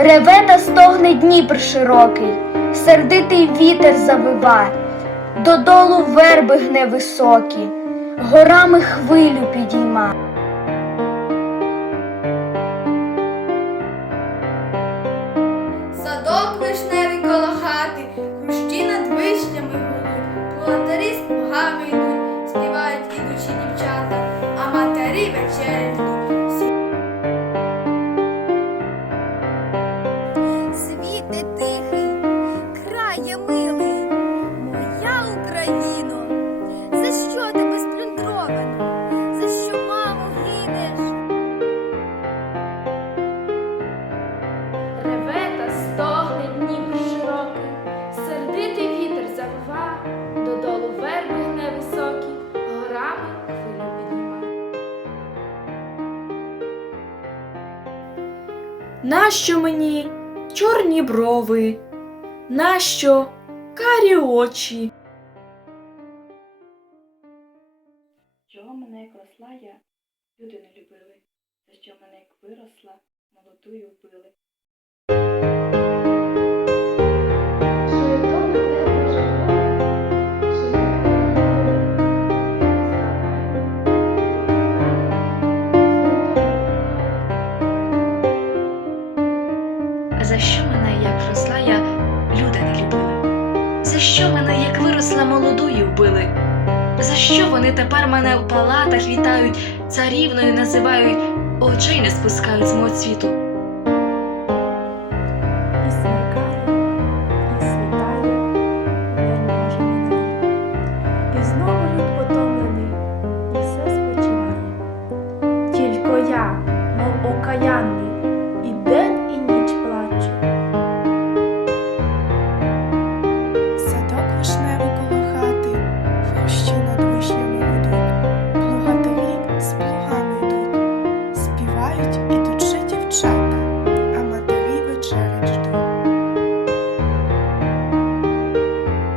Реве та стогне Дніпр широкий, сердитий вітер завива, додолу верби гне високі, горами хвилю підійма. Садок вишневий коло хати, хрущі над вишнями гудуть, плотарі з плугами йдуть, співають ідучі дівчата, а матері вечерять Світе тихий, крає милий, моя Україно, за що тебе сплюндровано, за що, мамо, гинеш? Реве та стогне Дніпр широкий, сердитий вітер завива, додолу верби гне високі, горами хвилю підніма. Нащо мені чорні брови? Нащо карі очі? Чого мене як росла я, люди не любили, за що мене як виросла, молодою вбили. за що мене, як росла, я люди не любили? За що мене, як виросла, молодою вбили? За що вони тепер мене в палатах вітають, царівною називають, очей не спускають з мого світу? І зникає, і світає, не може і знову люд потом.